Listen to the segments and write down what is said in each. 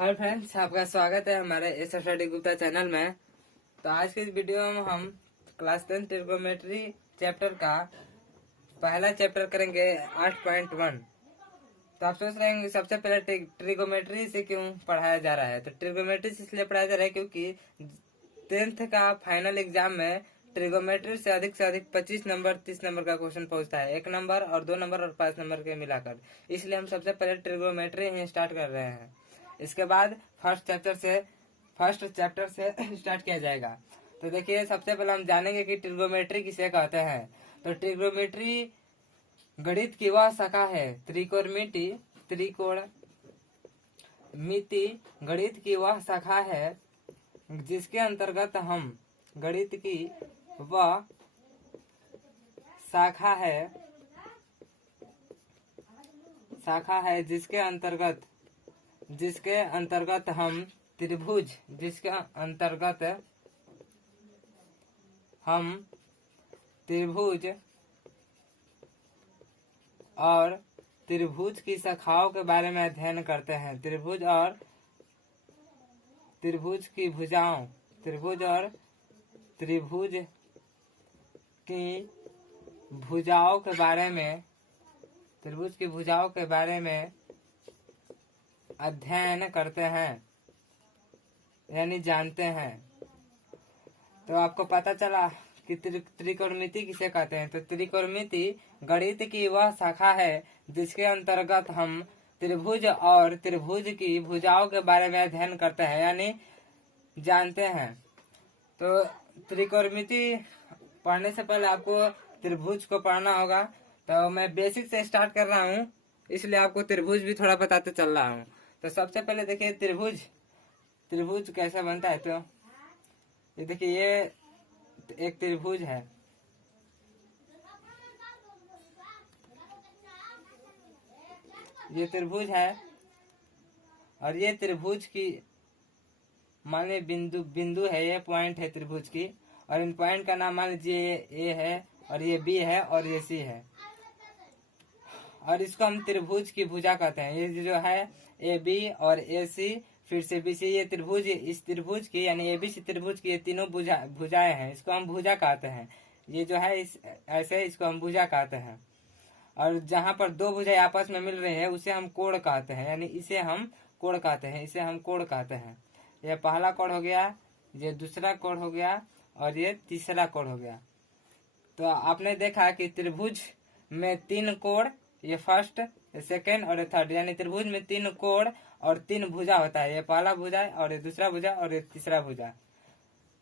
Hi friends, आपका स्वागत है हमारे एस स्टडी गुप्ता चैनल में। तो आज के इस वीडियो में हम क्लास 10 ट्रिगोमेट्री चैप्टर का पहला चैप्टर करेंगे 8.1। तो आप सोच रहे होंगे सबसे पहले ट्रिगोमेट्री से क्यों पढ़ाया जा रहा है। तो ट्रिगोमेट्री से इसलिए पढ़ाया जा रहा है क्योंकि 10th का फाइनल एग्जाम में ट्रिगोमेट्री से अधिक 25 नंबर 30 नंबर का क्वेश्चन पूछता है, 1 नंबर और 2 नंबर और 5 नंबर के मिलाकर। इसलिए हम सबसे पहले ट्रिगोमेट्री ही स्टार्ट कर रहे हैं। इसके बाद फर्स्ट चैप्टर से स्टार्ट किया जाएगा। तो देखिए, सबसे पहले हम जानेंगे कि ट्रिगोमेट्री किसे कहते हैं। तो ट्रिगोमेट्री गणित की वह शाखा है, त्रिकोणमिति गणित की वह शाखा है जिसके अंतर्गत हम गणित की वह शाखा है जिसके अंतर्गत हम त्रिभुज और त्रिभुज की शाखाओं के बारे में अध्ययन करते हैं। त्रिभुज और त्रिभुज की भुजाओं के बारे में अध्ययन करते हैं, यानी जानते हैं। तो आपको पता चला कि त्रिकोणमिति किसे कहते हैं। तो त्रिकोणमिति गणित की वह शाखा है जिसके अंतर्गत हम त्रिभुज और त्रिभुज की भुजाओं के बारे में अध्ययन करते हैं, यानी जानते हैं। तो त्रिकोणमिति पढ़ने से पहले आपको त्रिभुज को पढ़ना होगा। तो मैं बेसिक से स्टार्ट कर रहा हूँ, इसलिए आपको त्रिभुज भी थोड़ा बताते चल रहा हूँ। तो सबसे पहले देखिए त्रिभुज कैसे बनता है। तो ये देखिए, ये एक त्रिभुज है। ये त्रिभुज है और ये त्रिभुज की मान लीजिए बिंदु है, ये पॉइंट है त्रिभुज की। और इन पॉइंट का नाम मान लीजिए ये ए है और ये बी है और ये सी है। और इसको हम त्रिभुज की भुजा कहते हैं। ये जो है ए बी और ए सी फिर से बी सी, ये त्रिभुज, इस त्रिभुज की यानी ए बी सी त्रिभुज की ये तीनों भुजाएं हैं। इसको हम भुजा कहते हैं। ये जो है ऐसे इसको हम भुजा कहते हैं। और जहाँ पर दो भुजाएं आपस में मिल रही है उसे हम कोण कहते हैं, यानी इसे हम कोण कहते हैं। ये पहला कोण हो गया, ये दूसरा कोण हो गया और ये तीसरा कोण हो गया। तो आपने देखा कि त्रिभुज में 3 कोण, ये फर्स्ट, सेकेंड और थर्ड, यानी त्रिभुज में 3 कोण और 3 भुजा होता है। ये पहला भुजा और ये दूसरा भुजा और ये तीसरा भुजा।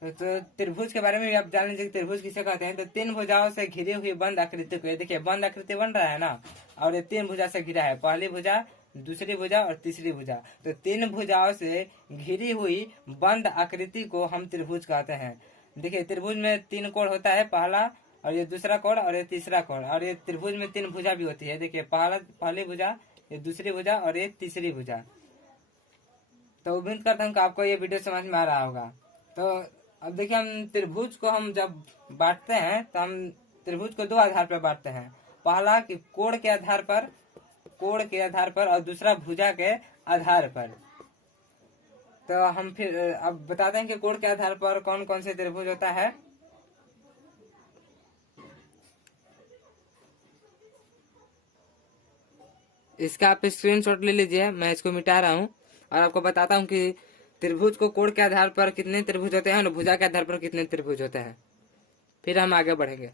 तो त्रिभुज के बारे में भी आप जान लीजिए त्रिभुज किसे कहते हैं। तो 3 भुजाओं से घिरी हुई बंद आकृति को, ये देखिए बंद आकृति बन रहा है ना, और ये 3 भुजा से घिरा है, पहली भुजा, दूसरी भुजा और तीसरी भुजा। तो 3 भुजाओं से घिरी हुई बंद आकृति को हम त्रिभुज कहते हैं। देखिए त्रिभुज में 3 कोण होता है, पहला और ये दूसरा कोण और ये तीसरा कोण। और ये त्रिभुज में 3 भुजा भी होती है। देखिए पहली भुजा, ये दूसरी भुजा और ये तीसरी भुजा। तो उम्मीद करता हूँ कि आपको ये वीडियो समझ में आ रहा होगा। तो अब देखिए, हम त्रिभुज को हम जब बांटते हैं तो हम त्रिभुज को 2 आधार पर बांटते हैं। पहला कि कोण के आधार पर और दूसरा भुजा के आधार पर। तो हम फिर अब बताते हैं कि कोण के आधार पर कौन कौन से त्रिभुज होता है। इसका आप स्क्रीनशॉट ले लीजिए, मैं इसको मिटा रहा हूँ और आपको बताता हूँ कि त्रिभुज को कोण के आधार पर कितने त्रिभुज होते हैं और भुजा के आधार पर कितने त्रिभुज होते हैं। फिर हम आगे बढ़ेंगे।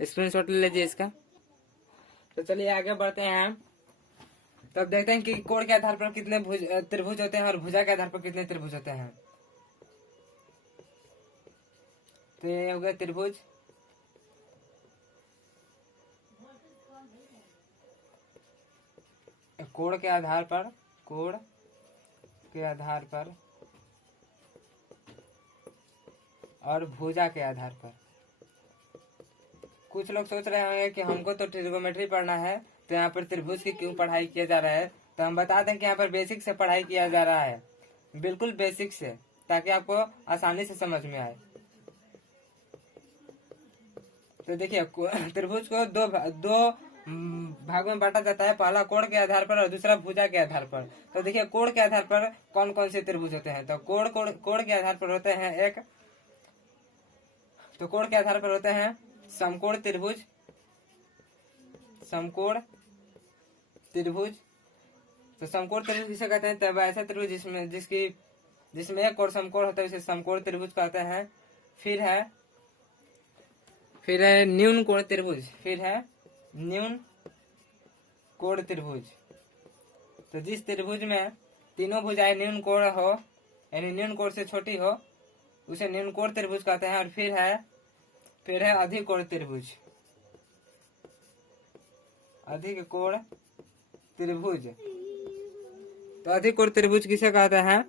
स्क्रीनशॉट ले लीजिए इसका। तो चलिए आगे बढ़ते हैं। तो अब देखते हैं कि कोण के आधार पर कितने त्रिभुज होते हैं और भुजा के आधार पर कितने त्रिभुज होते हैं। तो ये हो गया त्रिभुज। कोण के आधार पर और भुजा के आधार पर। कुछ लोग सोच रहे होंगे कि हमको तो ट्रिगोमेट्री पढ़ना है, तो यहाँ पर त्रिभुज की क्यों पढ़ाई किया जा रहा है। तो हम बता दें कि यहाँ पर बेसिक से पढ़ाई किया जा रहा है, बिल्कुल बेसिक से, ताकि आपको आसानी से समझ में आए। तो देखिए त्रिभुज को दो भागों में बांटा जाता है, पहला कोण के आधार पर और दूसरा भुजा के आधार पर। तो देखिए कोण के आधार पर कौन कौन से त्रिभुज होते हैं। तो कोण के आधार पर होते हैं कोण के आधार पर होते हैं समकोण त्रिभुज, समकोण त्रिभुज। तो समकोण त्रिभुज किसे कहते हैं, तब ऐसा त्रिभुज जिसमें एक कोण समकोण होता है उसे समकोण त्रिभुज कहते हैं। फिर है न्यून कोण त्रिभुज, फिर है न्यून कोण त्रिभुज। तो जिस त्रिभुज में तीनों भुजाएं न्यून कोण हो, यानी न्यून कोण से छोटी हो, उसे न्यून कोण त्रिभुज कहते हैं। और फिर है अधिक कोण त्रिभुज, अधिक कोण त्रिभुज। तो अधिक कोण त्रिभुज किसे कहते हैं,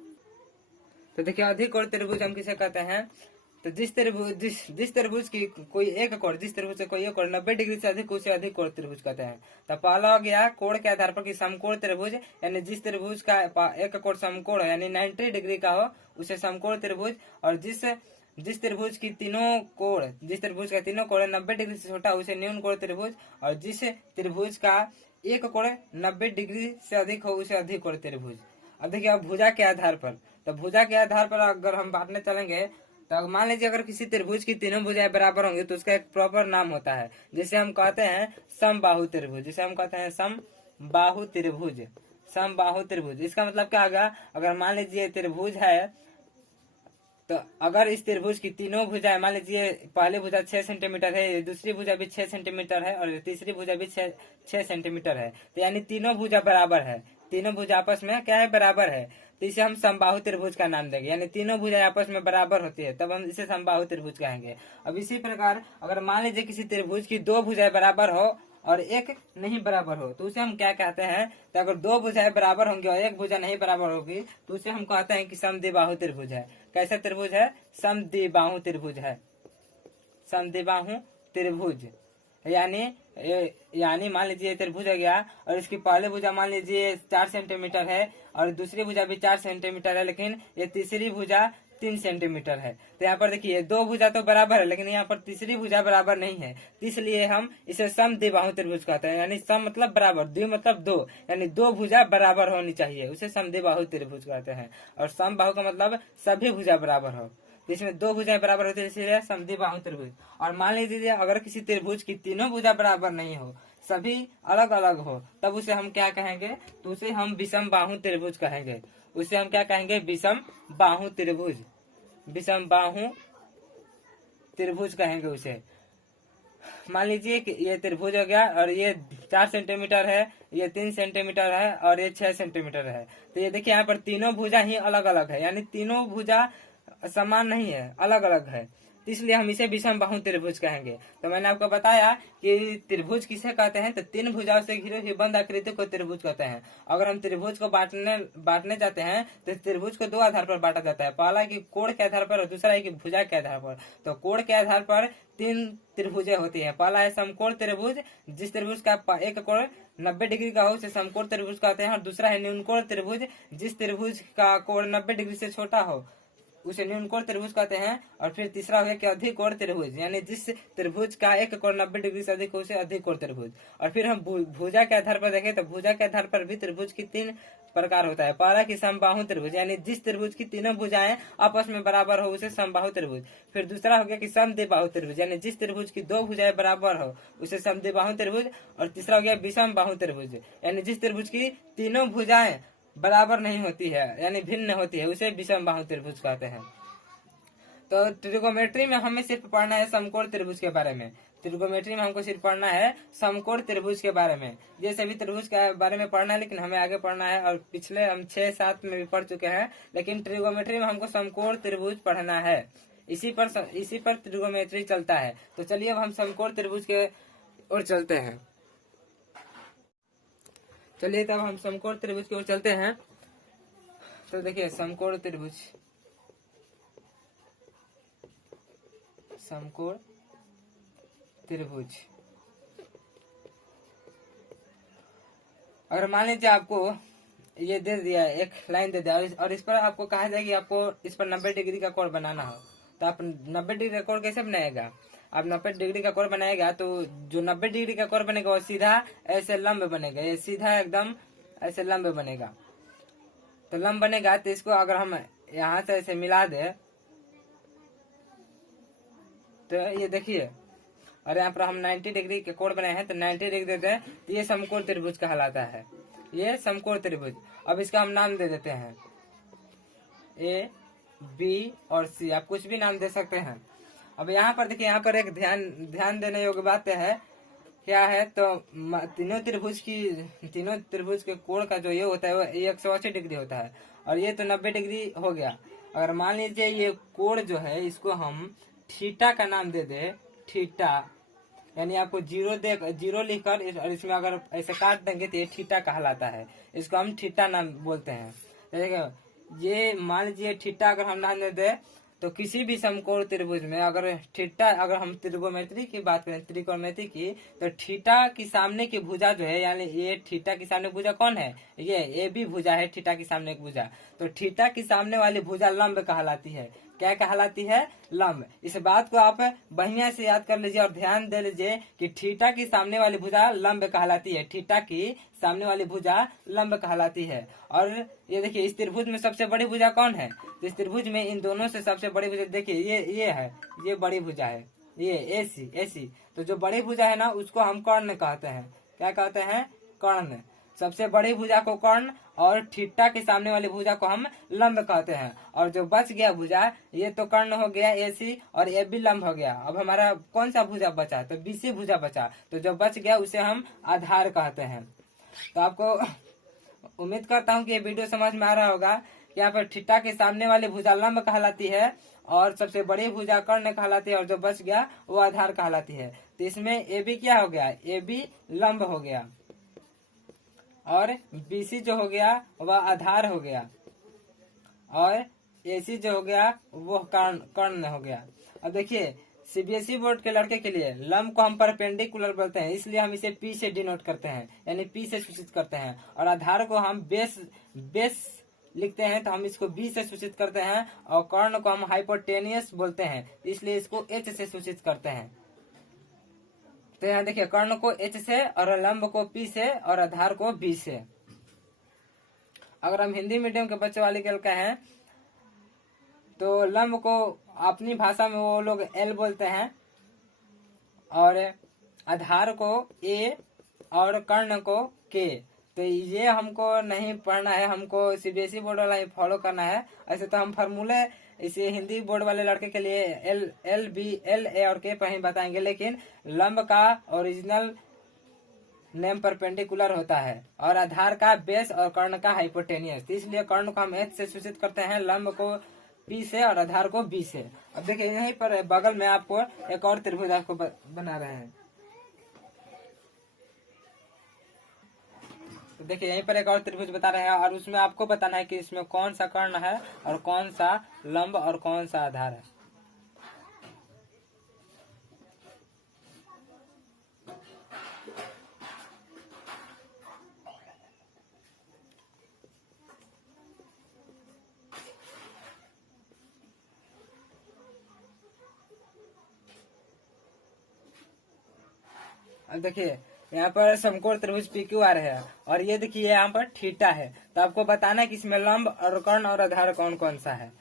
तो देखिए अधिक कोण त्रिभुज हम किसे कहते हैं, तो जिस त्रिभुज की कोई एक कोण, जिस त्रिभुज से कोई एक कोण 90 डिग्री से अधिक, उसे अधिक कोण त्रिभुज कहते हैं। तो पहला हो गया कोण के आधार पर कि समकोण त्रिभुज, यानी जिस त्रिभुज का एक कोण समकोण है यानी 90 डिग्री का हो उसे समकोण त्रिभुज। और जिस त्रिभुज की तीनों कोण, जिस त्रिभुज का तीनों कोण 90 डिग्री से छोटा उसे न्यून कोण त्रिभुज। और जिस त्रिभुज का एक कोण 90 डिग्री से अधिक हो उसे अधिक कोण त्रिभुज। अब देखिए अब भुजा के आधार पर, तो भुजा के आधार पर अगर हम बांटने चलेंगे तो त्रिभुज मान लीजिए अगर किसी त्रिभुज की तीनों भुजाएं बराबर होंगी तो उसका एक प्रॉपर नाम होता है जिसे हम कहते हैं समबाहु त्रिभुज, जिसे हम कहते हैं समबाहु त्रिभुज, समबाहु त्रिभुज। इसका मतलब क्या होगा, अगर मान लीजिए त्रिभुज है तो अगर इस त्रिभुज की तीनों भुजाएं, मान लीजिए पहली भुजा 6 सेंटीमीटर है, दूसरी भुजा भी 6 सेंटीमीटर है और तीसरी भुजा भी 6 सेंटीमीटर है, तो यानी तीनों भुजा बराबर है, तीनों भुजा आपस में क्या है, बराबर है, तो इसे हम समबाहु त्रिभुज का नाम देंगे। यानी तीनों भुजाएं आपस में बराबर होती है तब हम इसे समबाहु त्रिभुज कहेंगे। अब इसी प्रकार अगर मान लीजिए किसी त्रिभुज की दो भुजाएं बराबर हो और एक नहीं बराबर हो तो उसे हम क्या कहते हैं, तो अगर दो भुजाएं बराबर होंगी और एक भुजा नहीं बराबर होगी तो उसे हम कहते हैं कि समद्विबाहु त्रिभुज है। कैसा त्रिभुज है, समद्विबाहु त्रिभुज है, समद्विबाहु त्रिभुज। यानी मान लीजिए त्रिभुज हो गया और इसकी पहले भुजा मान लीजिए 4 सेंटीमीटर है और दूसरी भुजा भी 4 सेंटीमीटर है, लेकिन ये तीसरी भुजा 3 सेंटीमीटर है। तो यहाँ पर देखिए दो भुजा तो बराबर है लेकिन यहाँ पर तीसरी भुजा बराबर नहीं है, तो इसलिए हम इसे समद्विबाहु त्रिभुज कहते हैं। यानी सम मतलब बराबर, द्वि मतलब दो, यानी दो भुजा बराबर होनी चाहिए, उसे समद्विबाहु त्रिभुज कहते हैं। और समबाहु का मतलब सभी भुजा बराबर हो, इसमें दो भुजाएं बराबर होती है इसलिए समद्विबाहु त्रिभुज। और मान लीजिए अगर किसी त्रिभुज की तीनों भुजा बराबर नहीं हो, सभी अलग अलग हो, तब उसे हम क्या कहेंगे, तो उसे हम विषम बाहु त्रिभुज कहेंगे। उसे हम क्या कहेंगे, विषम बाहु त्रिभुज, विषम बाहु त्रिभुज कहेंगे उसे। मान लीजिए कि ये त्रिभुज हो गया और ये 4 सेंटीमीटर है, ये 3 सेंटीमीटर है और ये 6 सेंटीमीटर है। तो ये देखिए यहाँ पर तीनों भुजा ही अलग अलग है, यानी तीनों भुजा समान नहीं है, अलग अलग है, इसलिए हम इसे विषम बाहु त्रिभुज कहेंगे। तो मैंने आपको बताया कि त्रिभुज किसे कहते हैं, तो तीन भुजाओं से घिरे हुए बंद आकृति को त्रिभुज कहते हैं। अगर हम त्रिभुज को बांटने जाते हैं तो त्रिभुज को दो आधार पर बांटा जाता है, पहला कि कोण के आधार पर और दूसरा है कि भुजा के आधार पर। तो कोण के आधार पर तीन त्रिभुजें होती है, पहला है समकोण त्रिभुज, जिस त्रिभुज का एक कोण 90 डिग्री का हो उसे समकोण त्रिभुज कहते हैं। और दूसरा है न्यूनकोण त्रिभुज, जिस त्रिभुज का कोण 90 डिग्री से छोटा हो उसे न्यूनकोण त्रिभुज कहते हैं। और फिर तीसरा है कि अधिक कोण त्रिभुज, यानी जिस त्रिभुज का एक कोण 90 डिग्री से अधिक हो उसे अधिक कोण त्रिभुज। और फिर हम भुजा के आधार पर देखें तो भुजा के आधार पर भी त्रिभुज की तीन प्रकार होता है, पहला कि समबाहु त्रिभुज, यानी जिस त्रिभुज की तीनों भुजाएं आपस में बराबर हो उसे समबाहु त्रिभुज। फिर दूसरा हो गया कि समद्विबाहु त्रिभुज, यानी जिस त्रिभुज की दो भुजाएं बराबर हो उसे समद्विबाहु त्रिभुज। और तीसरा हो गया विषम बाहु त्रिभुज, यानी जिस त्रिभुज की तीनों भुजाएं बराबर नहीं होती है यानी भिन्न होती है उसे विषम बाहु त्रिभुज कहते हैं। तो ट्रिगोमेट्री में हमें सिर्फ पढ़ना है समकोण त्रिभुज के बारे में, ट्रिगोमेट्री में हमको सिर्फ पढ़ना है समकोण त्रिभुज के बारे में। ये सभी त्रिभुज के बारे में पढ़ना है लेकिन हमें आगे पढ़ना है, और पिछले हम 6-7 में भी पढ़ चुके हैं, लेकिन ट्रिगोमेट्री में हमको समकोण त्रिभुज पढ़ना है, इसी पर ट्रिगोमेट्री चलता है। तो चलिए अब हम समकोण त्रिभुज के ओर चलते हैं। चलिए तब हम समकोण त्रिभुज की ओर चलते हैं। तो देखिए समकोण त्रिभुज, समकोण त्रिभुज, अगर मान लीजिए आपको ये दे दिया, एक लाइन दे दिया और इस पर आपको कहा जाए कि आपको इस पर 90 डिग्री का कोण बनाना हो, तो आप 90 डिग्री का कोण कैसे बनाएगा, आप 90 डिग्री का कोण बनाएगा तो जो 90 डिग्री का कोण बनेगा वो सीधा ऐसे लंब बनेगा, ये सीधा एकदम ऐसे लंब बनेगा। तो लंब बनेगा तो इसको अगर हम यहाँ से ऐसे मिला दे तो ये देखिए, और यहाँ पर हम 90 डिग्री के कोण बनाए हैं तो 90 डिग्री देते हैं तो ये समकोण त्रिभुज कहलाता है, ये समकोण त्रिभुज। अब इसका हम नाम दे देते हैं ए, बी और सी, आप कुछ भी नाम दे सकते हैं। अब यहाँ पर देखिए, यहाँ पर एक ध्यान देने योग्य बात है, क्या है तो तीनों त्रिभुज के कोण का जो ये होता है वो 180 डिग्री होता है, और ये तो 90 डिग्री हो गया। अगर मान लीजिए ये कोण जो है इसको हम थीटा का नाम दे दे, थीटा, यानी आपको जीरो लिखकर और इसमें अगर ऐसे काट देंगे तो ये थीटा कहलाता है, इसको हम थीटा नाम बोलते हैं। देखिए ये मान लीजिए थीटा अगर हम नाम दे दे तो किसी भी समकोण त्रिभुज में अगर थीटा, अगर हम त्रिकोणमिति की बात करें, त्रिकोणमिति की, तो थीटा की सामने की भुजा जो है, यानी ये थीटा की सामने भुजा कौन है, ये भी भुजा है थीटा की सामने की भुजा, तो थीटा की सामने वाली भुजा लंब कहलाती है। क्या कहलाती है, लंब। इस बात को आप बढ़िया से याद कर लीजिए और ध्यान दे लीजिए कि थीटा की सामने वाली भुजा लंब कहलाती है, थीटा की सामने वाली भुजा लंब कहलाती है। और ये देखिए इस त्रिभुज में सबसे बड़ी भुजा कौन है, तो इस त्रिभुज में इन दोनों से सबसे बड़ी भुजा देखिए ये है, ये बड़ी भुजा है, ये एसी। तो जो बड़ी भुजा है ना उसको हम कर्ण कहते हैं। क्या कहते हैं, कर्ण। सबसे बड़ी भुजा को कर्ण और थीटा के सामने वाली भुजा को हम लंब कहते हैं। और जो बच गया भुजा, ये तो कर्ण हो गया एसी और ये भी लंब हो गया। अब हमारा कौन सा भुजा बचा, तो बीसी भुजा बचा, तो जो बच गया उसे हम आधार कहते हैं। तो आपको उम्मीद करता हूँ कि ये वीडियो समझ में आ रहा होगा कि यहाँ पर थीटा के सामने वाली भुजा लंब कहलाती है और सबसे बड़ी भुजा कर्ण कहलाती है, और जो बच गया वो आधार कहलाती है। तो इसमें ए बी क्या हो गया, ए बी लंब हो गया और बीसी जो हो गया वह आधार हो गया और एसी जो हो गया वो कर्ण हो गया। अब देखिए सीबीएसई बोर्ड के लड़के के लिए लंब को हम परपेंडिकुलर बोलते हैं, इसलिए हम इसे पी से डिनोट करते हैं, यानी पी से सूचित करते हैं। और आधार को हम बेस लिखते हैं तो हम इसको बी से सूचित करते हैं, और कर्ण को हम हाइपोटेनियस बोलते हैं, इसलिए इसको एच से सूचित करते हैं। तो यहाँ देखिए कर्ण को एच से और लंब को पी से और आधार को बी से। अगर हम हिंदी मीडियम के बच्चों वाले के कहें तो लंब को अपनी भाषा में वो लोग एल बोलते हैं और आधार को ए और कर्ण को के। तो ये हमको नहीं पढ़ना है, हमको सीबीएसई बोर्ड वाला ही फॉलो करना है। ऐसे तो हम फार्मूले इसे हिंदी बोर्ड वाले लड़के के लिए एल बी एल ए और के पर ही बताएंगे, लेकिन लंब का ओरिजिनल नेम परपेंडिकुलर होता है और आधार का बेस और कर्ण का हाइपोटेनियस। इसलिए कर्ण को हम एच से सूचित करते हैं, लंब को पी से और आधार को बी से। अब देखिए यहीं पर बगल में आपको एक और त्रिभुज आपको बना रहे हैं। तो देखिए यहीं पर एक और त्रिभुज बता रहे हैं और उसमें आपको बताना है कि इसमें कौन सा कर्ण है और कौन सा लंब और कौन सा आधार है। अब देखिए यहाँ पर समकोण त्रिभुज PQR है और ये देखिए यहाँ पर थीटा है। तो आपको बताना है कि इसमें लंब और कर्ण और आधार कौन कौन सा है।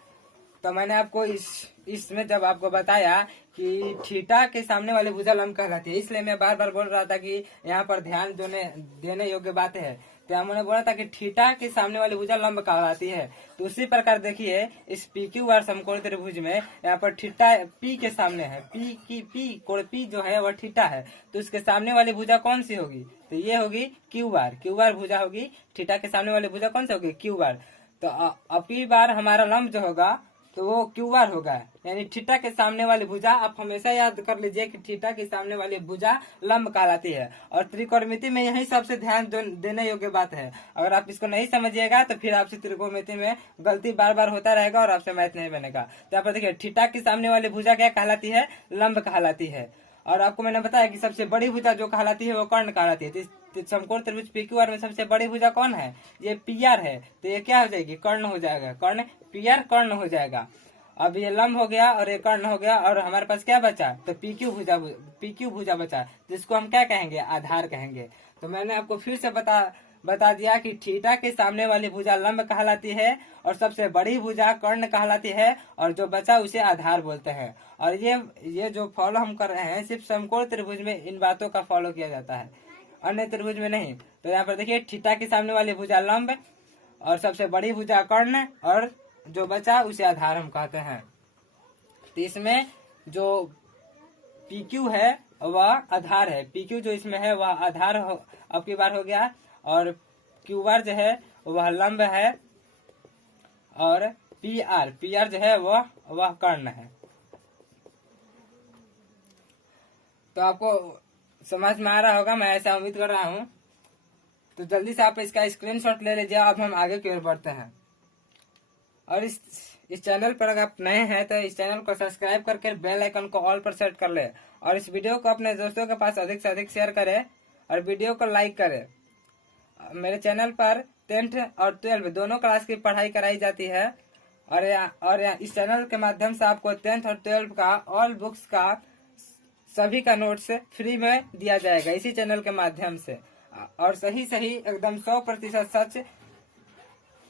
तो मैंने आपको इसमें जब आपको बताया कि थीटा के सामने वाली भुजा लंब कहलाती है, इसलिए मैं बार बार बोल रहा था कि यहाँ पर ध्यान देने योग्य बात है। तो मैंने बोला था कि थीटा के सामने वाली भुजा लंब कहलाती है। तो उसी प्रकार देखिए इस PQR समकोण त्रिभुज में यहाँ पर थीटा पी के सामने है, कोण पी जो है वह थीटा है, तो उसके सामने वाली भुजा कौन सी होगी, तो ये होगी क्यूआर भुजा होगी। थीटा के सामने वाली भुजा कौन सी होगी, क्यूआर। तो अब की बार हमारा लंब जो होगा तो वो क्यूआर होगा, यानी थीटा के सामने वाली भुजा। आप हमेशा याद कर लीजिए कि थीटा के सामने वाली भुजा लंब कहलाती है। और त्रिकोणमिति में यही सबसे ध्यान देने योग्य बात है। अगर आप इसको नहीं समझिएगा तो फिर आपसे त्रिकोणमिति में गलती बार बार होता रहेगा और आपसे मैथ नहीं बनेगा। तो यहाँ पर देखिए थीटा के सामने वाली भुजा क्या कहलाती है, लंब कहलाती है। और आपको मैंने बताया कि सबसे बड़ी भुजा जो कहलाती है वो कर्ण कहलाती है। तो समकोण त्रिभुज PQR में सबसे बड़ी भुजा कौन है, ये PR है, तो ये क्या हो जाएगी, कर्ण हो जाएगा, कर्ण PR कर्ण हो जाएगा। अब ये लंब हो गया और ये कर्ण हो गया और हमारे पास क्या बचा, तो पीक्यू भुजा बचा, जिसको हम क्या कहेंगे, आधार कहेंगे। तो मैंने आपको फिर से बता दिया कि थीटा के सामने वाली भुजा लंब कहलाती है और सबसे बड़ी भुजा कर्ण कहलाती है और जो बचा उसे आधार बोलते हैं। और ये जो फॉलो हम कर रहे हैं सिर्फ समकोण त्रिभुज में इन बातों का फॉलो किया जाता है, अन्य त्रिभुज में नहीं। तो यहाँ पर देखिए थीटा के सामने वाली भुजा लंब और सबसे बड़ी भुजा कर्ण और जो बचा उसे आधार हम कहते हैं। तो इसमें जो PQ है वह आधार है, PQ जो इसमें है वह आधार अब की बार हो गया और क्यू बार जो है वह लंब है और PR जो है वह कर्ण है। तो आपको समझ में आ रहा होगा, मैं ऐसा उम्मीद कर रहा हूँ। तो जल्दी से आप इसका स्क्रीनशॉट ले लीजिए। अब हम आगे की ओर बढ़ते हैं और इस चैनल पर अगर आप नए हैं तो इस चैनल को सब्सक्राइब करके बेल आइकन को ऑल पर सेट कर ले और इस वीडियो को अपने दोस्तों के पास अधिक से अधिक शेयर करें और वीडियो को लाइक करें। मेरे चैनल पर 10th और 12th दोनों क्लास की पढ़ाई कराई जाती है और इस चैनल के माध्यम से आपको 10th और 12th का ऑल बुक्स का सभी का नोट्स फ्री में दिया जाएगा इसी चैनल के माध्यम से। और सही एकदम 100% सच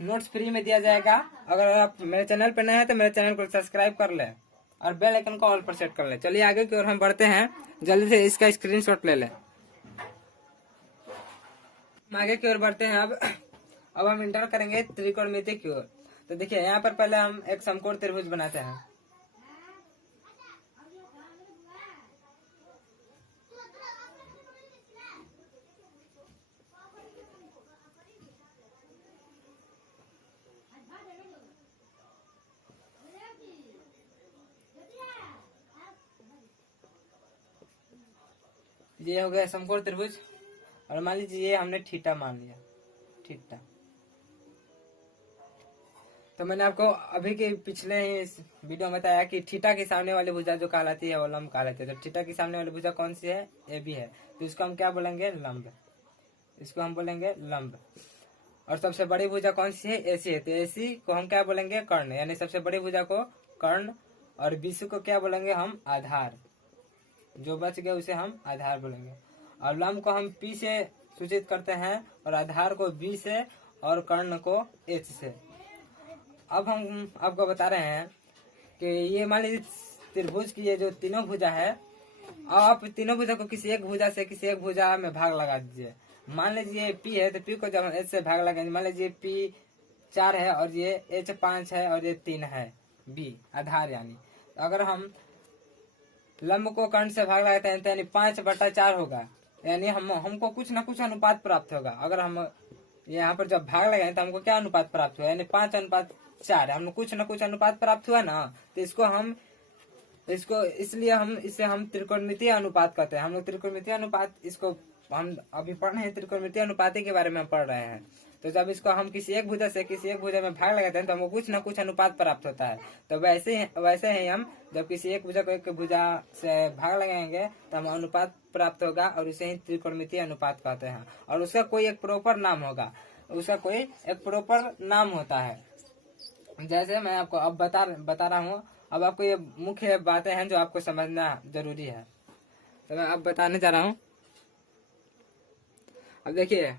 नोट्स फ्री में दिया जाएगा। अगर आप मेरे चैनल पर नए हैं तो मेरे चैनल को सब्सक्राइब कर ले और बेल आइकन को ऑल पर सेट कर ले। चलिए आगे की ओर हम बढ़ते हैं, जल्दी से इसका स्क्रीनशॉट ले लें। आगे की ओर बढ़ते हैं। अब हम इंटर करेंगे त्रिकोणमिति की ओर। तो देखिए यहाँ पर पहले हम एक समकोण त्रिभुज बनाते हैं। ये हो गया समकोण त्रिभुज और मान लीजिए ये हमने थीटा मान लिया, थीटा। तो मैंने आपको अभी के पिछले ही वीडियो में बताया कि थीटा के सामने वाली भुजा जो कहलाती है वो लंब कहलाती है। तो थीटा के सामने वाली भुजा कौन सी है, AB है। तो इसको हम क्या बोलेंगे, लंब। इसको हम बोलेंगे लंब। और सबसे बड़ी भुजा कौन सी है, AC है। तो AC को हम क्या बोलेंगे, कर्ण। यानी सबसे बड़ी भुजा को कर्ण और BC को क्या बोलेंगे हम, आधार। जो बच गया उसे हम आधार बोलेंगे। और लंब को हम P से सूचित करते हैं और आधार को B से और कर्ण को H से। अब हम आपको बता रहे हैं कि ये मान लीजिए त्रिभुज की ये जो तीनों भुजा है, आप तीनों भुजा को किसी एक भुजा से किसी एक भुजा में भाग लगा दीजिए। मान लीजिए P है तो P को जब हम H से भाग लगाएंगे, मान लीजिए P 4 है और ये H 5 है और ये 3 है, B आधार। यानी अगर हम लंब को कर्ण से भाग लगाते हैं तो यानी 5/4 होगा। यानी हमको कुछ ना कुछ अनुपात प्राप्त होगा। अगर हम यहाँ पर जब भाग लगाए तो हमको क्या अनुपात प्राप्त हुआ, यानी 5:4। हम कुछ ना कुछ अनुपात प्राप्त हुआ ना, तो इसे हम त्रिकोणमितीय अनुपात कहते हैं। हम लोग त्रिकोणमितीय अनुपात, इसको हम अभी पढ़ रहे हैं, त्रिकोणमितीय अनुपात के बारे में हम पढ़ रहे हैं। तो जब इसको हम किसी एक भुजा से किसी एक भुजा में भाग लगाते हैं तो हमको कुछ ना कुछ अनुपात प्राप्त होता है। तो वैसे ही हम जब किसी एक भुजा को एक भुजा से भाग लगाएंगे तो हम अनुपात प्राप्त होगा और उसे ही त्रिकोणमितीय अनुपात कहते हैं। और उसका कोई एक प्रॉपर नाम होगा, उसका कोई एक प्रॉपर नाम होता है। जैसे मैं आपको अब बता रहा हूँ। अब आपको ये मुख्य बातें हैं जो आपको समझना जरूरी है, तो मैं अब बताने जा रहा हूँ। अब देखिए,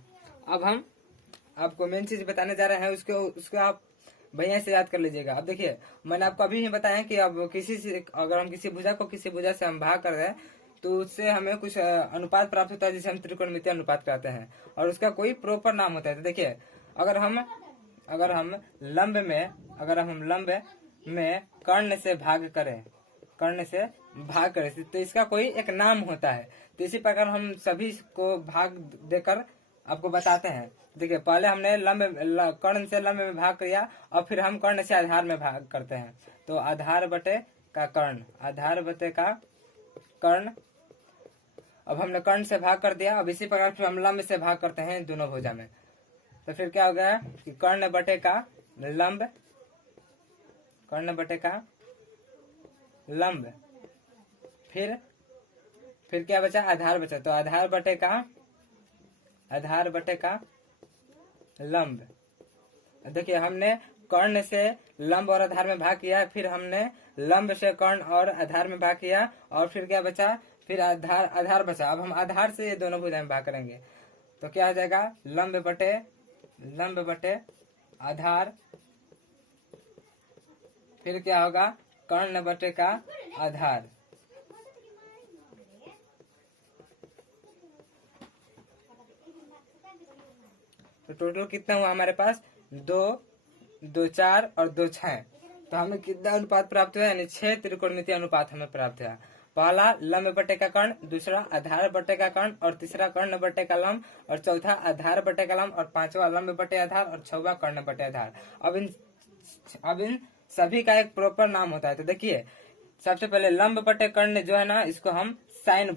अब हम आपको मेन चीज बताने जा रहे हैं, उसको आप बढ़िया से याद कर लीजिएगा। अब देखिए, मैंने आपको अभी ही बताया कि अब अगर हम किसी भुजा को किसी भुजा से हम भाग कर रहे हैं तो उससे हमें कुछ अनुपात प्राप्त होता है जिसे हम त्रिकोणमितीय अनुपात कहते हैं और उसका कोई प्रॉपर नाम होता है। तो देखिए, अगर हम लंब में कर्ण से भाग करें तो इसका कोई एक नाम होता है। तो इसी प्रकार हम सभी को भाग देकर आपको बताते हैं। देखिए, पहले हमने कर्ण से लंब में भाग किया और फिर हम कर्ण से आधार में भाग करते हैं। तो आधार बटे का कर्ण। अब हमने कर्ण से भाग कर दिया। अब इसी प्रकार फिर हम लंब से भाग करते हैं दोनों भुजा में। तो फिर क्या हो गया कि कर्ण बटे का लंब। फिर क्या बचा, आधार बचा। तो आधार बटे का लंब। देखिए, हमने कर्ण से लंब और आधार में भाग किया, फिर हमने लंब से कर्ण और आधार में भाग किया, और फिर क्या बचा, फिर आधार बचा। अब हम आधार से ये दोनों भुजाएं भाग करेंगे तो क्या हो जाएगा, लंब बटे आधार, फिर क्या होगा, कर्ण बटे का आधार। तो टोटल कितना हुआ हमारे पास, 2, 4 और 2, 6। तो हमें कितना अनुपात प्राप्त हुआ, यानी 6 त्रिकोणमितीय अनुपात हमें प्राप्त हुआ। पहला लंब बटे का कर्ण, दूसरा आधार बटे का कर्ण, और तीसरा कर्ण बटे का लंब, और चौथा आधार बटे का लंब, और पांचवा लंब बटे आधार, और छठवां कर्ण बटे आधार। अब इन सभी का एक प्रॉपर नाम होता है। तो देखिए, सबसे पहले लंब बटे कर्ण जो है ना, इसको हम साइन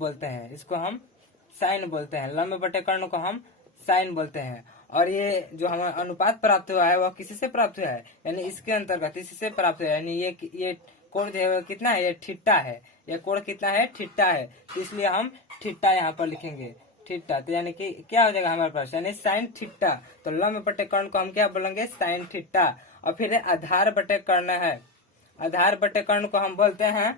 बोलते हैं, लंब बटे कर्ण को हम साइन बोलते हैं। और ये जो हमें अनुपात प्राप्त हुआ है वह किसी से प्राप्त हुआ है, यानी इसके अंतर्गत इसी से प्राप्त हुआ है, यानी ये कोण जो है कितना है, ये थीटा है, ये कोण कितना है, थीटा है। तो इसलिए हम थीटा यहाँ पर लिखेंगे, थीटा। तो यानी कि क्या हो जाएगा हमारे पास, यानी साइन थीटा। तो लंब बटे कर्ण को हम क्या बोलेंगे, साइन थीटा। और फिर आधार बटे कर्ण है, आधार बटे कर्ण को हम बोलते हैं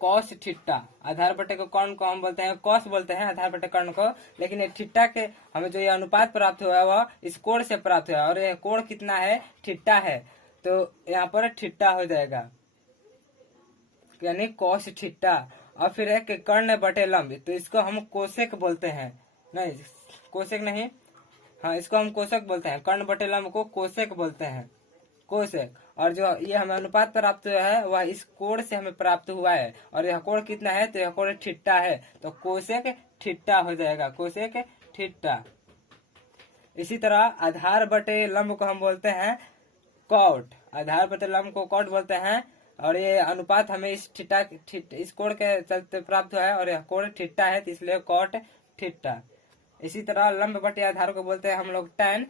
कॉस थीटा। आधार बटे को कर्ण को हम बोलते हैं कॉस बोलते हैं, आधार बटे कर्ण को। लेकिन ये थीटा के हमें जो ये अनुपात प्राप्त हुआ है वह इस कोण से प्राप्त हुआ है, और ये कोण कितना है, थीटा है। तो यहाँ पर थीटा हो जाएगा, यानी कॉस थीटा। और फिर एक कर्ण बटे लंब, तो इसको हम कोसेक बोलते हैं, नहीं कोसेक नहीं, हाँ इसको हम कोसेक बोलते हैं, कर्ण बटे लंब को कोसेक बोलते हैं, कोसेक। और जो ये हमें अनुपात प्राप्त हुआ है वह इस कोण से हमें प्राप्त हुआ है, और यह कोण कितना है, तो यह कोण थीटा है। तो कोसेक थीटा हो जाएगा, कोसेक थीटा। इसी तरह आधार बटे लंब को हम बोलते हैं कॉट, आधार बटे लंब को कॉट बोलते हैं। और ये अनुपात हमें इस इस कोण के चलते प्राप्त हुआ है, और यह कोण थीटा है, तो इसलिए कॉट थीटा। इसी तरह लंब बटे आधार को बोलते हैं हम लोग टैन,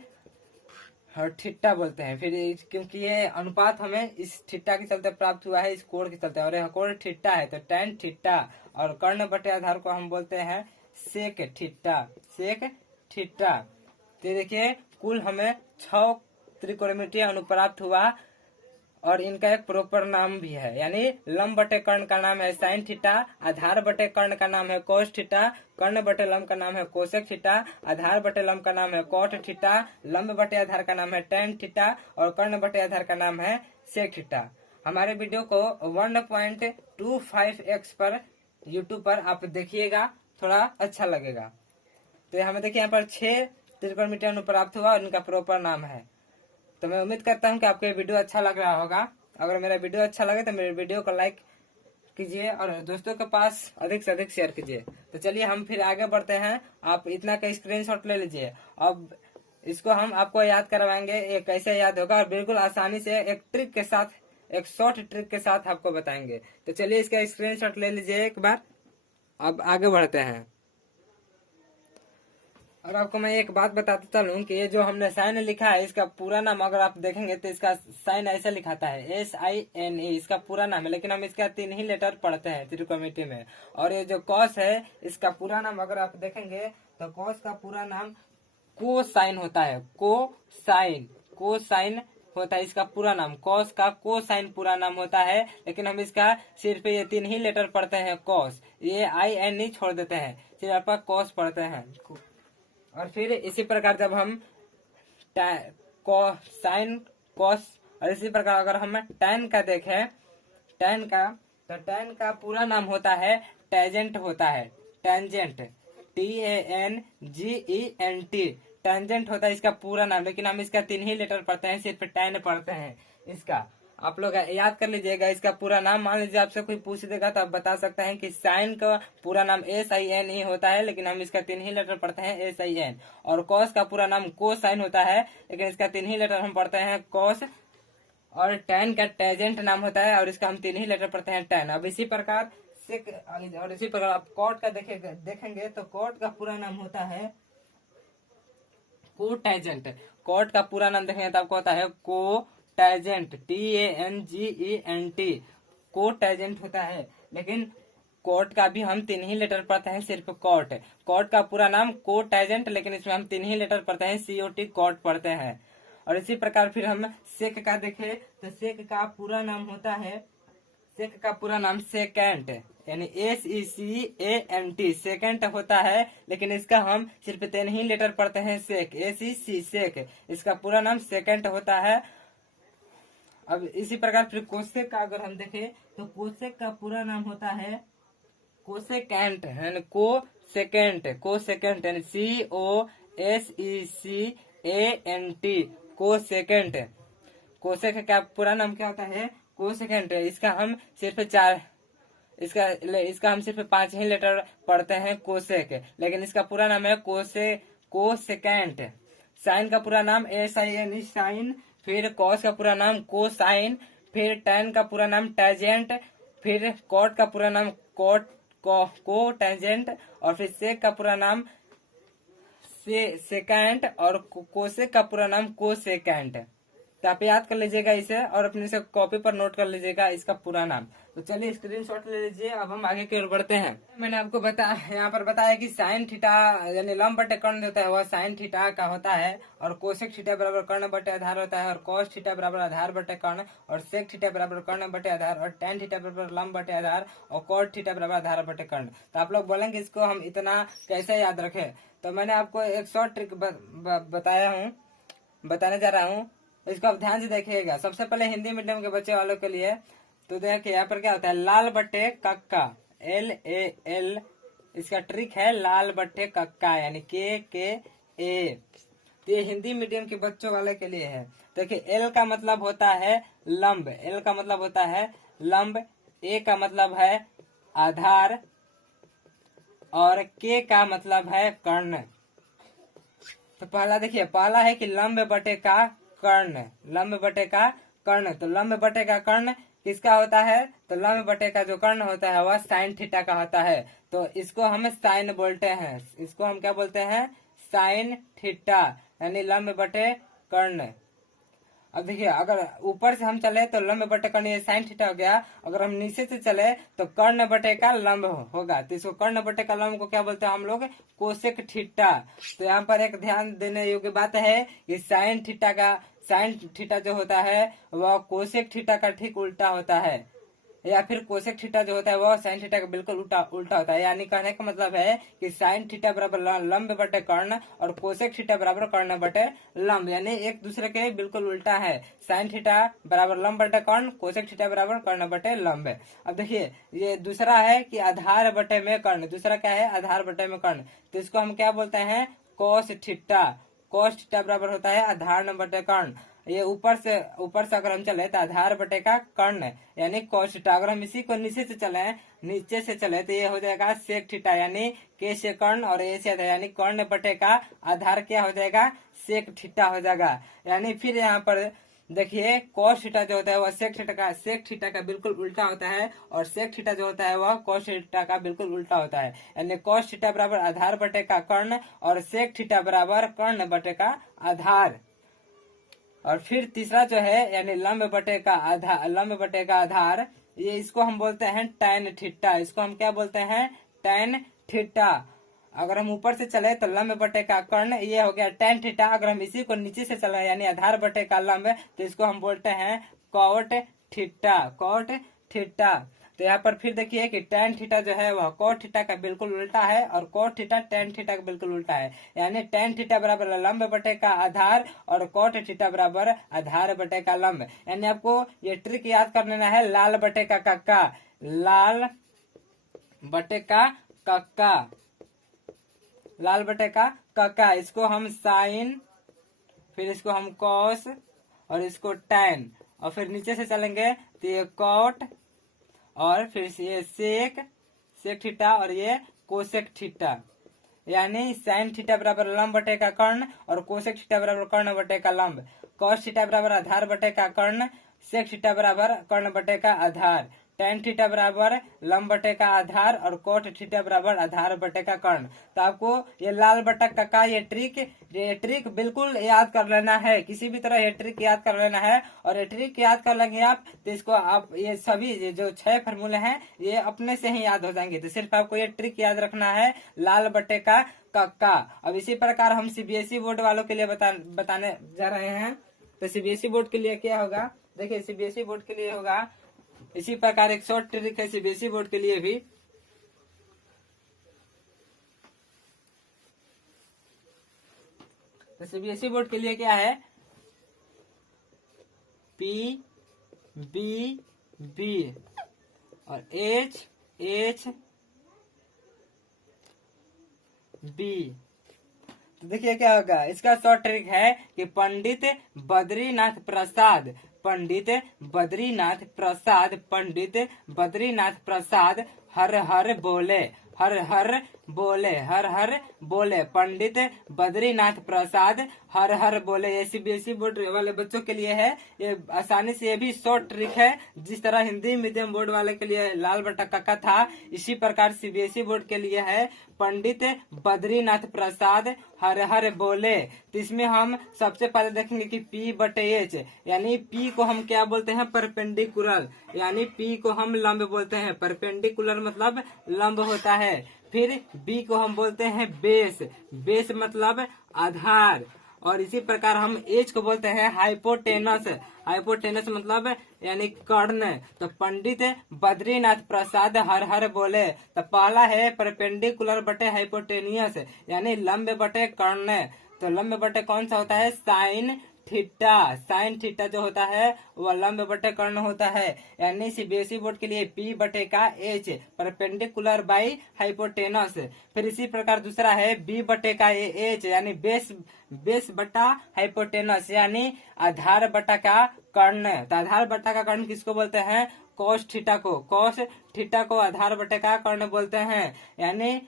और थीटा बोलते हैं। फिर क्योंकि ये अनुपात हमें इस थीटा के चलते प्राप्त हुआ है, इस कोण के चलते, और यह कोण थीटा है, तो टैन थीटा। और कर्ण बटे आधार को हम बोलते हैं सेक थीटा, सेक थीटा। तो देखिए, कुल हमें 6 त्रिकोणमितीय अनुप्राप्त हुआ, और इनका एक प्रॉपर नाम भी है, यानी लंब बटे कर्ण का नाम है साइन थीटा, आधार बटे कर्ण का नाम है कोस थीटा, कर्ण बटे लंब का नाम है कोसेक थीटा, आधार बटे लंब का नाम है कॉट थीटा, लंब बटे आधार का नाम है टैन थीटा, और कर्ण बटे आधार का नाम है सेक थीटा। हमारे वीडियो को 1.25x पर यूट्यूब पर आप देखिएगा, थोड़ा अच्छा लगेगा। तो हमें देखिए यहाँ पर 6 त्रिकोणमितीय अनुप्राप्त हुआ, और इनका प्रॉपर नाम है। तो मैं उम्मीद करता हूँ कि आपको ये वीडियो अच्छा लग रहा होगा। अगर मेरा वीडियो अच्छा लगे तो मेरे वीडियो को लाइक कीजिए, और दोस्तों के पास अधिक से अधिक शेयर कीजिए। तो चलिए हम फिर आगे बढ़ते हैं। आप इतना का स्क्रीनशॉट ले लीजिए। अब इसको हम आपको याद करवाएंगे, ये कैसे याद होगा, और बिल्कुल आसानी से एक ट्रिक के साथ, एक शॉर्ट ट्रिक के साथ आपको बताएंगे। तो चलिए इसका स्क्रीनशॉट ले लीजिए एक बार। अब आगे बढ़ते हैं। और आपको मैं एक बात बताता चलूं कि ये जो हमने साइन लिखा है, इसका पूरा नाम अगर आप देखेंगे तो इसका साइन ऐसे लिखाता है SINE, इसका पूरा नाम है। लेकिन हम इसका 3 ही लेटर पढ़ते हैं त्रिकोणमिति में। और ये जो कॉस है, इसका पूरा नाम अगर आप देखेंगे तो कॉस का पूरा नाम कोसाइन होता है, कोसाइन होता है इसका पूरा नाम। कॉस का कोसाइन पूरा नाम होता है, लेकिन हम इसका सिर्फ ये 3 ही लेटर पढ़ते हैं कॉस, ये INE छोड़ देते हैं, सिर्फ आपका कॉस पढ़ते हैं। और फिर इसी प्रकार जब हम साइन कॉस, और इसी प्रकार अगर हम टैन का देखें, टैन का, तो टैन का पूरा नाम होता है टेंजेंट होता है, टेंजेंट, TANGENT, टेंजेंट होता है इसका पूरा नाम। लेकिन हम इसका 3 ही लेटर पढ़ते हैं, सिर्फ टैन पढ़ते हैं इसका। आप लोग याद कर लीजिएगा इसका पूरा नाम। मान लीजिए आपसे कोई पूछ देगा तो आप बता सकते हैं कि साइन का पूरा नाम SINE होता है, लेकिन हम इसका 3 ही लेटर पढ़ते हैं SIN। और कॉस का पूरा नाम कोसाइन होता है, लेकिन इसका 3 ही लेटर हम पढ़ते हैं कॉस। और टैन का टेंजेंट नाम होता है, और इसका हम 3 ही लेटर पढ़ते हैं टैन। अब इसी प्रकार और इसी प्रकार आप कॉट का देखेंगे तो कॉट का पूरा नाम होता है कोटेंजेंट। कॉट का पूरा नाम देखेंगे तो आपको होता है कोटेंजेंट, TANGENT, कोटेंजेंट होता है। लेकिन कोट का भी हम 3 ही लेटर पढ़ते हैं, सिर्फ कोट। कोट का पूरा नाम कोटेंजेंट, लेकिन इसमें हम 3 ही लेटर पढ़ते हैं, COT, कोट पढ़ते हैं। और इसी प्रकार फिर हम सेक का देखें तो सेक का पूरा नाम होता है, सेक का पूरा नाम सेकेंट, यानी SECANT सेकेंट होता है, लेकिन इसका हम सिर्फ 3 ही लेटर पढ़ते हैं, सेक, SEC सेक, इसका पूरा नाम सेकेंट होता है। अब इसी प्रकार फिर कोसेक का अगर हम देखें तो कोसेक का पूरा नाम होता है कोसेकेंट, यानी कोसेकेंट, कोसेकेंट यानी COSECANT, कोसेकेंट। कोसेक का पूरा नाम क्या होता है? कोसेकेंट। इसका हम सिर्फ 5 ही लेटर पढ़ते हैं, कोसेक, लेकिन इसका पूरा नाम है कोसेकेंट। साइन का पूरा नाम SIN साइन, फिर कॉस का पूरा नाम कोसाइन, फिर टैन का पूरा नाम टैजेंट, फिर कॉट का पूरा नाम कोटैजेंट, और फिर सेक का पूरा नाम सेकेंट, और कोसेक का पूरा नाम कोसेकेंट। तो आप याद कर लीजिएगा इसे और अपने से कॉपी पर नोट कर लीजिएगा इसका पूरा नाम। तो चलिए स्क्रीनशॉट ले लीजिए। अब हम आगे की ओर बढ़ते हैं। मैंने आपको यहाँ पर बताया कि साइन थीटा यानी लंब बटे कर्ण होता है वह साइन थीटा का होता है, और कोसेक थीटा बराबर कर्ण बटे आधार होता है, और कॉस थीटा बराबर आधार बटे कर्ण, और सेक थीटा बराबर कर्ण बटे आधार, और टैन थीटा बराबर लंब बटे आधार, और कॉट थीटा बराबर आधार बटे कर्ण। तो आप लोग बोलेंगे इसको हम इतना कैसे याद रखें? तो मैंने आपको एक शॉर्ट ट्रिक बताने जा रहा हूँ, इसको आप ध्यान से देखिएगा। सबसे पहले हिंदी मीडियम के बच्चे वालों के लिए तो देखिए यहाँ पर क्या होता है, लाल बट्टे कक्का, LAL, इसका ट्रिक है लाल बट्टे कक्का यानी KKA। तो ये हिंदी मीडियम के बच्चों वाले के लिए है। देखिए L का मतलब होता है लंब, L का मतलब होता है लंब, A का मतलब है आधार, और K का मतलब है कर्ण। तो पहला देखिए, पहला है कि लंब बटे का कर्ण, लंब बटे का कर्ण। तो लंब बटे का कर्ण किसका होता है? तो लंब बटे का जो कर्ण होता है वह साइन थीटा का होता है। तो इसको हम साइन बोलते हैं, इसको हम क्या बोलते हैं? साइन थीटा, यानी लंब बटे कर्ण। अब देखिए, अगर ऊपर से हम चले तो लंब बटे कर्ण, ये साइन थीटा हो गया। अगर हम नीचे से चले तो कर्ण बटे का लंब होगा, तो इसको कर्ण बटे का लंब को क्या बोलते हैं हम लोग? Cosec theta. तो यहाँ पर एक ध्यान देने योग्य बात है कि साइन थीटा जो होता है वह कोसेक थीटा का ठीक उल्टा होता है, या फिर कोसेक थीटा जो होता है वह साइन थीटा का बिल्कुल उल्टा होता है। यानी कहने का मतलब है कि साइन थीटा बराबर लंब बटे कर्ण, और कोसेक थीटा बराबर कर्ण बटे लंब, यानी एक दूसरे के बिल्कुल उल्टा है। साइन थीटा बराबर लंब बटे कर्ण, कोसेक थीटा बराबर कर्ण बटे लंब। अब देखिए, ये दूसरा है कि आधार बटे में कर्ण। दूसरा क्या है? आधार बटे में कर्ण। तो इसको हम क्या बोलते हैं? Cos theta. कॉस थीटा बराबर होता है आधार बटे कर्ण। ये ऊपर से अगर हम चले तो आधार बटे का कर्ण यानी कॉस थीटा। अगर हम इसी को नीचे से चले तो ये हो जाएगा सेक थीटा, यानी के से कर्ण और ए से आधार, यानी कर्ण बटे का आधार क्या हो जाएगा? सेक थीटा हो जाएगा। यानी फिर यहाँ पर देखिए, कॉस थीटा जो होता है वह सेक थीटा का बिल्कुल उल्टा होता है, और सेक थीटा जो होता है वह कॉस थीटा का बिल्कुल उल्टा होता है। यानी कॉस थीटा बराबर आधार बटे का कर्ण, और सेक थीटा बराबर कर्ण बटे का आधार। और फिर तीसरा जो है यानी लंब बटे का आधार, ये इसको हम बोलते हैं टैन थीटा। इसको हम क्या बोलते हैं? Tan theta. अगर हम ऊपर से चले तो लंब बटे का कर्ण, ये हो गया टैन थीटा। अगर हम इसी को नीचे से चले यानी आधार बटे का लंब, तो इसको हम बोलते हैं कॉट थीटा। तो यहाँ पर फिर देखिए कि टैन थीटा जो है वह कॉट थीटा का बिल्कुल उल्टा है, और कॉट थीटा टैन थीटा का बिल्कुल उल्टा है। यानी टैन थीटा बराबर लंब बटे का आधार, और कॉट थीटा बराबर आधार बटे का लंब। यानी आपको ये ट्रिक याद कर लेना है, लाल बटे का कक्का, लाल बटे का कक्का, लाल बटे का कक्का। इसको हम साइन, फिर इसको हम कॉस, और इसको टैन, और फिर नीचे से चलेंगे तो ये कॉट, और फिर ये सेक थीटा, और ये कोसेक थीटा। यानी साइन थीटा बराबर लंब बटे का कर्ण, और कोसेक थीटा बराबर कर्ण बटे का लंब। कॉस थीटा बराबर आधार बटे का कर्ण, सेक थीटा बराबर कर्ण बटे का आधार, टैन थीटा बराबर लंब बटे का आधार, और कोट थीटा बराबर आधार बटे का कर्ण। तो आपको ये लाल बटक का ये ट्रिक बिल्कुल याद कर लेना है, किसी भी तरह ये ट्रिक याद कर लेना है। और ये ट्रिक याद कर लेंगे आप तो इसको आप ये सभी जो 6 फार्मूले हैं ये अपने से ही याद हो जाएंगे। तो सिर्फ आपको ये ट्रिक याद रखना है, लाल बटे का कक्का। अब इसी प्रकार हम CBSE बोर्ड वालों के लिए बताने जा रहे हैं। तो सीबीएसई बोर्ड के लिए क्या होगा, देखिए सीबीएसई बोर्ड के लिए होगा इसी प्रकार एक शॉर्ट ट्रिक है सीबीएसई बोर्ड के लिए भी। तो सीबीएसई बोर्ड के लिए क्या है, पी बी बी और एच एच बी। तो देखिए क्या होगा, इसका शॉर्ट ट्रिक है कि पंडित बद्रीनाथ प्रसाद, पंडित बद्रीनाथ प्रसाद, पंडित बद्रीनाथ प्रसाद हर हर बोले, हर हर बोले, हर हर बोले, पंडित बद्रीनाथ प्रसाद हर हर बोले। ये सीबीएसई बोर्ड वाले बच्चों के लिए है, ये आसानी से, ये भी शॉर्ट ट्रिक है। जिस तरह हिंदी मीडियम बोर्ड वाले के लिए लाल बट्टा कक्का था, इसी प्रकार सीबीएसई बोर्ड के लिए है पंडित बद्रीनाथ प्रसाद हर हर बोले। तो इसमें हम सबसे पहले देखेंगे कि पी बटे एच, यानी पी को हम क्या बोलते हैं, परपेंडिकुलर, यानी पी को हम लंब बोलते हैं, परपेंडिकुलर मतलब लंब होता है। फिर बी को हम बोलते हैं बेस, बेस मतलब आधार। और इसी प्रकार हम एच को बोलते हैं हाइपोटेनस, हाइपोटेनस मतलब यानी कर्ण। तो पंडित बद्रीनाथ प्रसाद हर हर बोले, तो पहला है परपेंडिकुलर बटे हाइपोटेनियस, यानी लंब बटे कर्ण। तो लंब बटे कौन सा होता है, साइन थीटा, साइन थीटा जो होता है वह लंब बटे कर्ण होता है। यानी सीबीएसई बोर्ड के लिए पी बटे का एच, परपेंडिकुलर बाई हाइपोटेनस। फिर इसी प्रकार दूसरा है बी बटे का एच, यानी बेस, बेस बटा हाइपोटेनस, यानी आधार बटा का कर्ण। तो आधार बटा का कर्ण किसको बोलते हैं, कोस थीटा को, कोस थीटा को आधार बटे का कर्ण बोलते हैं। यानी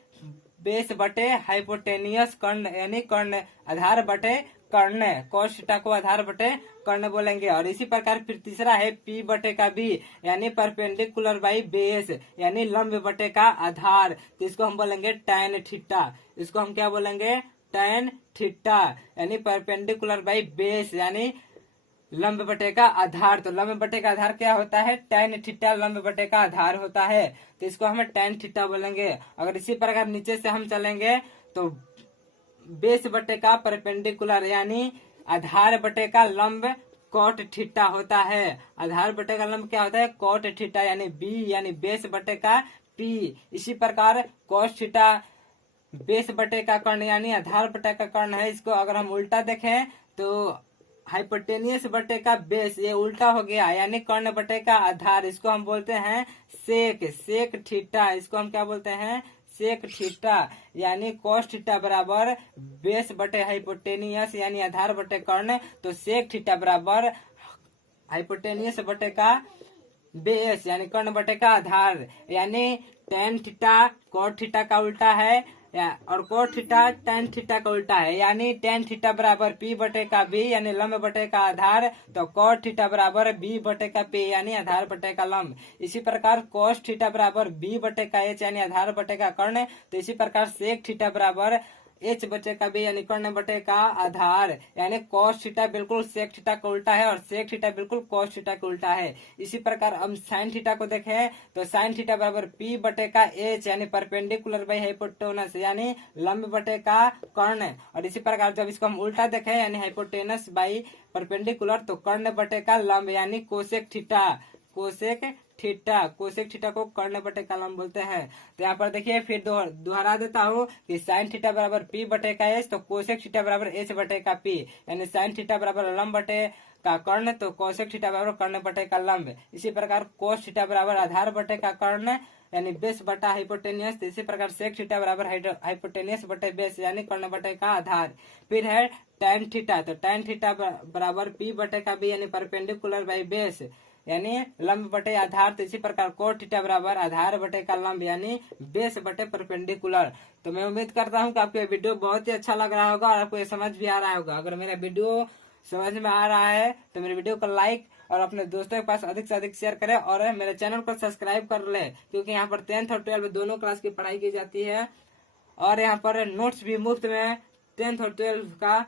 बेस बटे हाइपोटेनियस कर्ण, यानी कर्ण, आधार बटे कर्ण, कोस थीटा को आधार बटे कर्ण बोलेंगे। और इसी प्रकार फिर तीसरा है पी बटे का बी, यानी परपेंडिकुलर बाई बेस, यानी लंब बटे का आधार। तो इसको हम बोलेंगे टैन थीटा, इसको हम क्या बोलेंगे, टैन थीटा, यानी परपेंडिकुलर बाई बेस, यानी लंब बटे का आधार। तो लंब बटे का आधार क्या होता है, टैन थीटा लंब बटे का आधार होता है। तो इसको हम टैन थीटा बोलेंगे। अगर इसी प्रकार नीचे से हम चलेंगे तो बेस बटे का परपेंडिकुलर, यानी आधार बटे का लंब कोट थीटा होता है। आधार बटे का लंब क्या होता है, कोट थीटा, यानी बी, यानी बेस बटे का पी। इसी प्रकार कोस थीटा बेस बटे का कर्ण, यानी आधार बटे का कर्ण है। इसको अगर हम उल्टा देखें तो हाइपोटेनियस बटे का बेस, ये उल्टा हो गया, यानी कर्ण बटे का आधार। इसको हम बोलते हैं सेक, सेक थीटा। इसको हम क्या बोलते हैं, सेक थीटा, यानी कोस थीटा बराबर बेस बटे हाइपोटेनियस, यानी आधार बटे कर्ण। तो सेक थीटा बराबर हाइपोटेनियस बटे का बेस, यानी कर्ण बटे का आधार। यानी टेन थीटा कोट थीटा का उल्टा है, और कोट थीटा टेन थीटा का उल्टा है। यानी टेन थीटा बराबर पी बटे का बी, यानी लंब बटे का आधार। तो कोट थीटा बराबर बी बटे का पी, यानी आधार बटे का लंब। इसी प्रकार कोस थीटा बराबर बी बटे का एच, यानी आधार बटे का कर्ण। तो इसी प्रकार सेक थीटा बराबर एच बटे का बी, यानी कर्ण बटे का आधार। यानी कोस थीटा बिल्कुल सेक थीटा का उल्टा है और सेक थीटा बिल्कुल कोस थीटा का उल्टा है। इसी प्रकार हम साइन थीटा को देखें तो साइन थीटा बराबर पी बटे का एच, यानी परपेंडिकुलर बाई हाइपोटेनस, यानी लंब बटे का कर्ण। और इसी प्रकार जब इसको हम उल्टा देखें, यानी हाइपोटेनस बाई परपेंडिकुलर, तो कर्ण बटे का लंब, यानी cosec theta, cosec theta, cosec theta को कर्ण बटे का लंब बोलते हैं। तो यहाँ पर देखिए फिर दोहरा देता हूँ कि साइन थीटा बराबर पी बटे का एच, तो कोसेक थीटा बराबर एच बटे का पी, यानी साइन थीटा बराबर लंब बटे का कर्ण, तो कोसेक थीटा बराबर कर्ण बटे का लंब। इसी प्रकार कोस थीटा बराबर आधार बटे का कर्ण, यानी बेस बटा हाइपोटेनियस। इसी प्रकार सेक थीटा बराबर हाइपोटेनियस बटे बेस, यानी कर्ण बटे का आधार। फिर है टैन थीटा, तो टैन थीटा बराबर पी बटे का बी, यानी परपेंडिकुलर बाई बेस, यानी लंब बटे आधार। तो इसी प्रकार कोट थीटा बराबर आधार बटे का लंब, यानी बेस बटे परपेंडिकुलर। तो मैं उम्मीद करता हूँ कि आपको ये वीडियो बहुत ही अच्छा लग रहा होगा और आपको ये समझ भी आ रहा होगा। अगर मेरा वीडियो समझ में आ रहा है तो मेरे वीडियो को लाइक और अपने दोस्तों के पास अधिक से अधिक शेयर करें और मेरे चैनल को सब्सक्राइब कर ले, क्योंकि यहाँ पर 10th और 12th दोनों क्लास की पढ़ाई की जाती है और यहाँ पर नोट्स भी मुफ्त में 10th और 12th का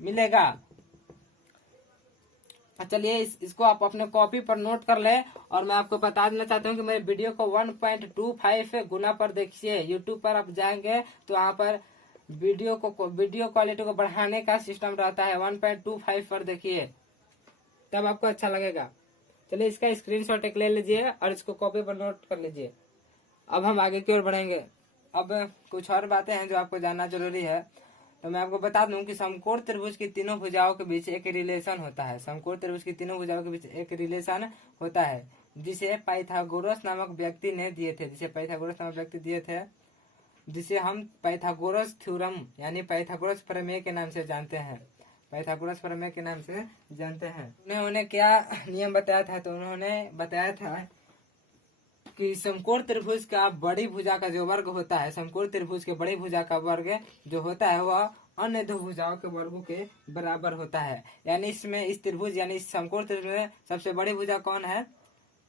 मिलेगा। चलिए इसको आप अपने कॉपी पर नोट कर ले। और मैं आपको बता देना चाहता हूँ कि मेरे वीडियो को 1.25 गुना पर देखिए। यूट्यूब पर आप जाएंगे तो वहाँ पर वीडियो क्वालिटी को बढ़ाने का सिस्टम रहता है 1.25 पर, देखिए तब आपको अच्छा लगेगा। चलिए इसका स्क्रीनशॉट एक ले लीजिए और इसको कॉपी पर नोट कर लीजिए। अब हम आगे की ओर बढ़ेंगे। अब कुछ और बातें हैं जो आपको जानना जरूरी है। तो मैं आपको बता दूं कि समकोण त्रिभुज की तीनों भुजाओं के बीच एक रिलेशन होता है। समकोण त्रिभुज की तीनों भुजाओं के बीच एक रिलेशन होता है जिसे पाइथागोरस नामक व्यक्ति ने दिए थे, जिसे हम पाइथागोरस थ्योरम यानी पाइथागोरस प्रमेय के नाम से जानते हैं। पाइथागोरस प्रमेय के नाम से जानते हैं। उन्होंने क्या नियम बताया था? तो उन्होंने बताया था कि समकोण त्रिभुज का बड़ी भुजा का जो वर्ग होता है, समकोण त्रिभुज के बड़ी भुजा का वर्ग जो होता है वह अन्य दो भुजाओं के वर्गों के बराबर होता है। यानी इसमें इस त्रिभुज यानी इस समकोण त्रिभुज में सबसे बड़ी भुजा कौन है?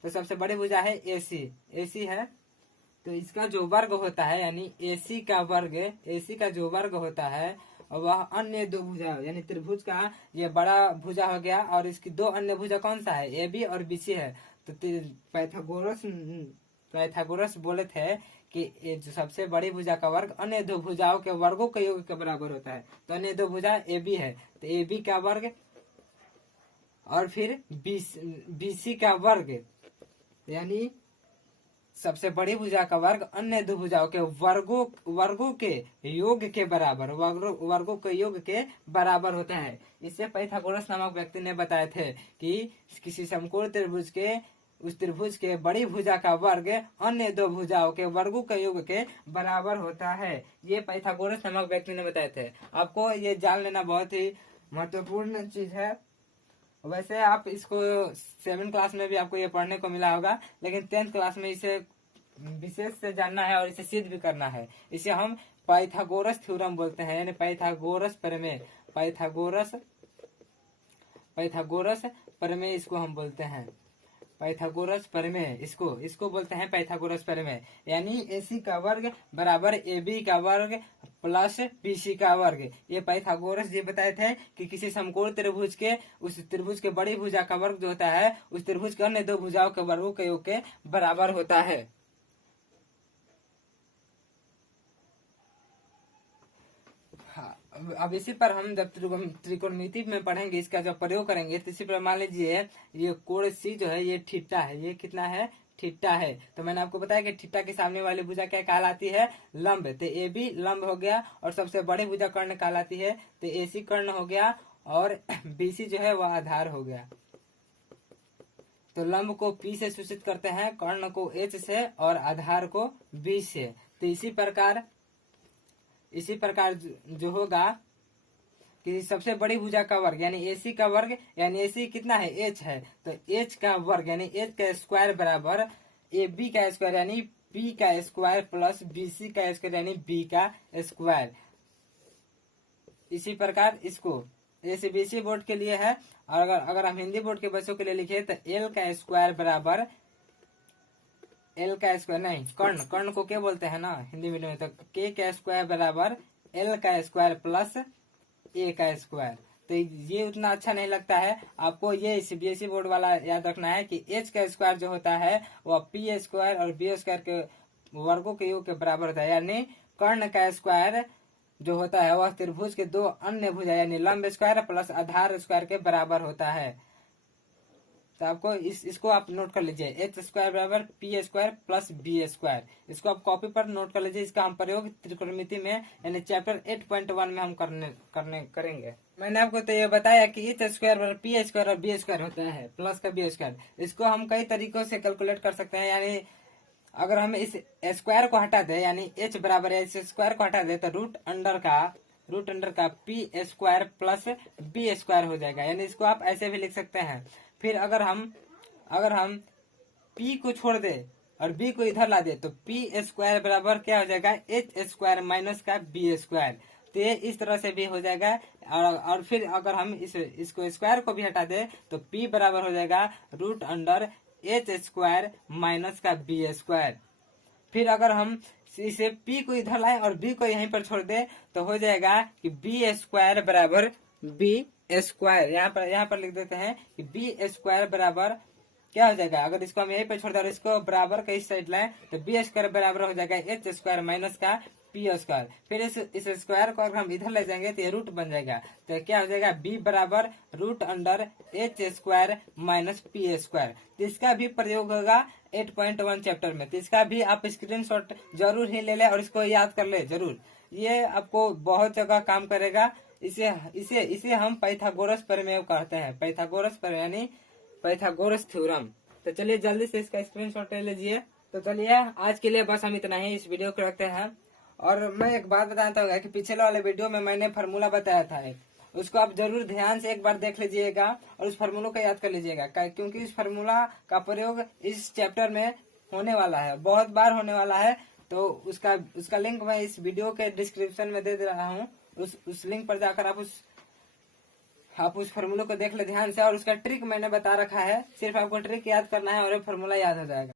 तो सबसे बड़ी भुजा है एसी है। तो इसका जो वर्ग होता है यानी एसी का जो वर्ग होता है वह अन्य दो भुजा यानी त्रिभुज का ये बड़ा भुजा हो गया और इसकी दो अन्य भुजा कौन सा है? ए बी और बीसी है। तो पाइथागोरस बोले थे कि ये जो सबसे बड़ी भुजा का वर्ग अन्य दो भुजाओं के वर्गों के योग के बराबर होता है। तो अन्य दो भुजा ए बी है, तो ए बी का वर्ग और फिर बीसी का वर्ग यानी सबसे बड़ी भुजा का वर्ग अन्य दो भुजाओं के वर्गों के योग के बराबर वर्गों के योग के बराबर होता है। इससे पाइथागोरस नामक व्यक्ति ने बताए थे कि किसी समकोण त्रिभुज के उस त्रिभुज के बड़ी भुजा का वर्ग अन्य दो भुजाओं के वर्गों के योग के बराबर होता है। ये पाइथागोरस नामक व्यक्ति ने बताए थे। आपको ये जान लेना बहुत ही महत्वपूर्ण चीज है। वैसे आप इसको 7 क्लास में भी आपको ये पढ़ने को मिला होगा, लेकिन 10th क्लास में इसे विशेष से जानना है और इसे सिद्ध भी करना है। इसे हम पाइथागोरस थ्योरम बोलते हैं, यानी पाइथागोरस प्रमेय इसको हम बोलते हैं। पाइथागोरस प्रमेय इसको बोलते हैं पाइथागोरस प्रमेय। यानी एसी का वर्ग बराबर ए बी का वर्ग प्लस बीसी का वर्ग। ये पाइथागोरस जी बताए थे कि किसी समकोण त्रिभुज के उस त्रिभुज के बड़ी भुजा का वर्ग जो होता है उस त्रिभुज के अन्य दो भुजाओं के वर्गों के योग के बराबर होता है। अब इसी पर हम जब त्रिकोणमिति में पढ़ेंगे इसका जब प्रयोग करेंगे तो इसी पर मान लीजिए ये कोण सी जो है ये थीटा है, ये कितना है? थीटा है। तो मैंने आपको बताया कि थीटा के सामने वाली भुजा क्या कहलाती है? लंब। तो ए बी लंब हो गया और सबसे बड़ी भुजा कर्ण कहलाती है, तो एसी कर्ण हो गया और बीसी जो है वह आधार हो गया। तो लंब को पी से सूचित करते हैं, कर्ण को एच से और आधार को बी से। तो इसी प्रकार जो होगा कि सबसे बड़ी भुजा का वर्ग यानी एसी का वर्ग यानी एसी कितना है? एच है। तो एच का वर्ग यानी एच का स्क्वायर बराबर ए बी का स्क्वायर यानी पी का स्क्वायर प्लस बीसी का स्क्वायर यानी बी का स्क्वायर। इसी प्रकार इसको एसीबीसी बोर्ड के लिए है और अगर हम हिंदी बोर्ड के बच्चों के लिए लिखे तो एल का स्क्वायर बराबर कर्ण को क्या बोलते हैं ना हिंदी मीडियम में, तो के का स्क्वायर बराबर एल का स्क्वायर प्लस ए का स्क्वायर। तो ये उतना अच्छा नहीं लगता है आपको। ये सीबीएसई बोर्ड वाला याद रखना है कि एच का स्क्वायर जो होता है वह पी स्क्वायर और बी स्क्वायर के वर्गों के योग के बराबर होता है। यानी कर्ण का स्क्वायर जो होता है वह त्रिभुज के दो अन्य भुजा यानी लंब स्क्वायर प्लस आधार स्क्वायर के बराबर होता है। तो आपको इसको आप नोट कर लीजिए, एच स्क्वायर बराबर P square plus B square. इसको आप कॉपी पर नोट कर लीजिए। इसका हम प्रयोग त्रिकोणमिति में यानी चैप्टर 8.1 में हम करेंगे। मैंने आपको तो ये बताया कि एच स्क्वायर बराबर पी स्क्वायर और बी स्क्वायर होता है प्लस का बी स्क्वायर। इसको हम कई तरीकों से कैलकुलेट कर सकते हैं। यानी अगर हम इस स्क्वायर को हटा दे यानी एच बराबर एच स्क्वायर को हटा दे तो रूट अंडर का P square plus B square हो जाएगा। यानी इसको आप ऐसे भी लिख सकते हैं। फिर अगर हम p को छोड़ दे और b को इधर ला दे तो पी स्क्वायर बराबर क्या हो जाएगा? एच स्क्वायर माइनस का बी स्क्वायर। तो ये इस तरह से भी हो जाएगा। और फिर अगर हम इसको स्क्वायर को भी हटा दे तो p बराबर हो जाएगा root under H square minus का बी स्क्वायर। फिर अगर हम इसे p को इधर लाए और b को यहीं पर छोड़ दे तो हो जाएगा कि बी स्क्वायर बराबर बी स्क्वायर। यहाँ पर लिख देते हैं कि बी स्क्वायर बराबर क्या हो जाएगा? अगर इसको हम यहीं पर छोड़ दें और इसको बराबर का इस साइड लाए तो बी स्क्वायर बराबर हो जाएगा एच स्क्वायर माइनस का पी स्क्वायर। फिर इस स्क्वायर को अगर हम इधर ले जाएंगे तो ये रूट बन जाएगा, तो क्या हो जाएगा बी बराबर root under H square minus P square. तो इसका भी प्रयोग होगा 8.1 चैप्टर में, तो इसका भी आप स्क्रीनशॉट जरूर ही ले ले और इसको याद कर ले जरूर, ये आपको बहुत जगह काम करेगा। इसे इसे इसे हम पाइथागोरस प्रमेय कहते हैं, पाइथागोरस प्रमेय यानी पाइथागोरस थ्योरम। तो चलिए जल्दी से इसका स्क्रीनशॉट ले लीजिए। तो चलिए आज के लिए बस हम इतना ही इस वीडियो को रखते हैं। और मैं एक बात बताता हूँ कि पिछले वाले वीडियो में मैंने फार्मूला बताया था उसको आप जरूर ध्यान से एक बार देख लीजिएगा और उस फार्मूला को याद कर लीजिएगा, क्योंकि इस फार्मूला का प्रयोग इस चैप्टर में होने वाला है, बहुत बार होने वाला है। तो उसका लिंक मैं इस वीडियो के डिस्क्रिप्शन में दे रहा हूँ, उस लिंक पर जाकर आप उस फार्मूला को देख ले ध्यान से। और उसका ट्रिक मैंने बता रखा है, सिर्फ आपको ट्रिक याद करना है और ये फार्मूला याद हो जाएगा।